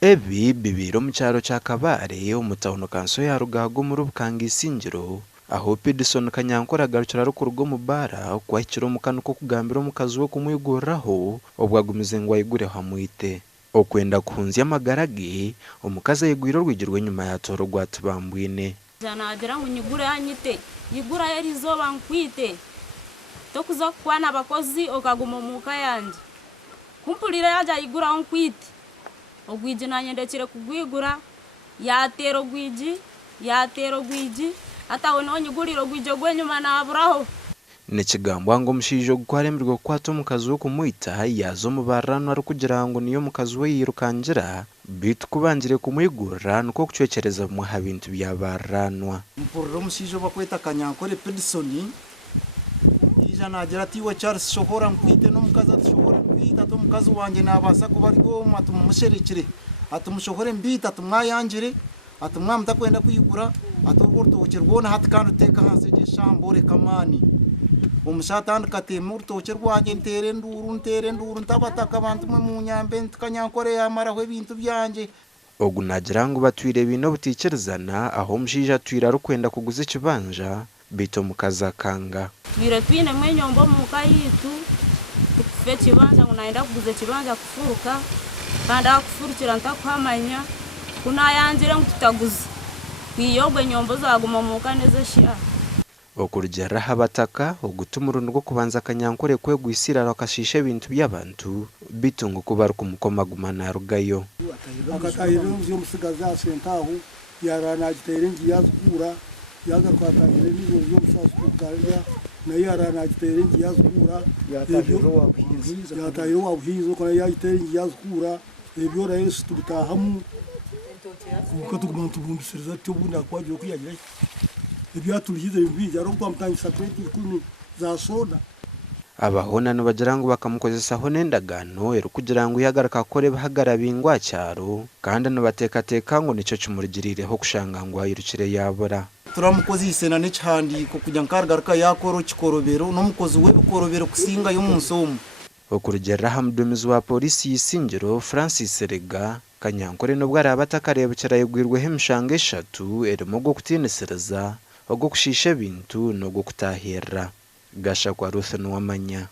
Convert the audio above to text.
Ebi bibiro mu cyaro cya Kabare umutawuno kanso ya Rugago muri Bukanga Isingiro aho Pidson Kanyankore agarukira rukurugo mu bara kwakira umukano ko kugambira umukazi wo kumuyiguraho obwagumize ngo ayigure hamwite okwenda kuhunzi y'amagarage umukazi yigwiro rwigirwe nyuma ya toro rwatubambwine janagira ngo nyigure anyite yigura yari zoba nkwite to kuza kwana abakozi okaguma muka yanje kumpulira yaje yigura nkwite ogwiji nanyendekere kugwigura yatero gwiji ata ononyiguriro gwijo gwenyuma naburaho nekigambo ngo mushijo gukwaremirwa kwato mukazi wo kumwita yazo mubarano ari kugira ngo niyo mukazi we yirukangira bitu kubangire kumuyigura nuko kucyekereza mu habintu byabaranwa mpurro mushijo bakweta Kanyankore Pidson ijana agira ati we Charles shohora nkwite no mukazi shohora nkwita to mukazi wanje nabasa kuba ariko matumusherekere atumushokore mbita tumwayangire atumwamta kwenda kuyigura atokortoke rwona hati kandi uteka hasi gishambore kamani umushatandika temu urutoke rwanje ntere nduru ntabataka abantu mwe mu nyambe Kanyankore yamaraho ibintu byanje ogu nagira ngo batwire bino butikerezana aho mshija twira rukwenda kuguza ikibanja bito mukazakanga twire twine mwe nyombo muka yitu tufe kibanja ngo naenda kuguza kibanja kufuruka banda kufurukira ntakwamanya kuna yanjire ngututaguza kwiyogwe nyombo zaguma muka neze shya okurugera habataka ogutumurundo rwo kubanza Kanyankore kwegwisira rakashishe ibintu by'abantu bitungo kubaruka kumukomagumana rugayo akatayiro byo musigaza sentaho yaranagitere ngiyazukura yagarwatangire nizo byo musasukukarya nayo yaranagitere ngiyazukura yatayiro wabuhizo ko yagitere ngiyazukura ebyo rero tubitahamu kuko tuguma tubundisiriza cyo bunda kwaje kuyagira ibyatuligize ibijya ro kwamutangisa kweti 10 za soda abahonano bagira ngo bakamukozesaho nendagano ero kugira ngo yagaraka kore bahagarabingwa cyaro kandi no batekateka ngo nico cyumurigirireho kushanga ngo ayirukire yabora turamukozi isena ne cyandi ko kujya nkargaruka yakoro kikorobero no mukozi we bikorobero kusinga yo munsomo okurugera hamdumizi wa polisi y'Isingiro Francis Rega Kanyankore no bwara batakarebukira yigwirwe hemshanga 3 erimo go kutinesereza ogo kushisha bintu no go kutahera gasha kwa Ruth n'uwamanya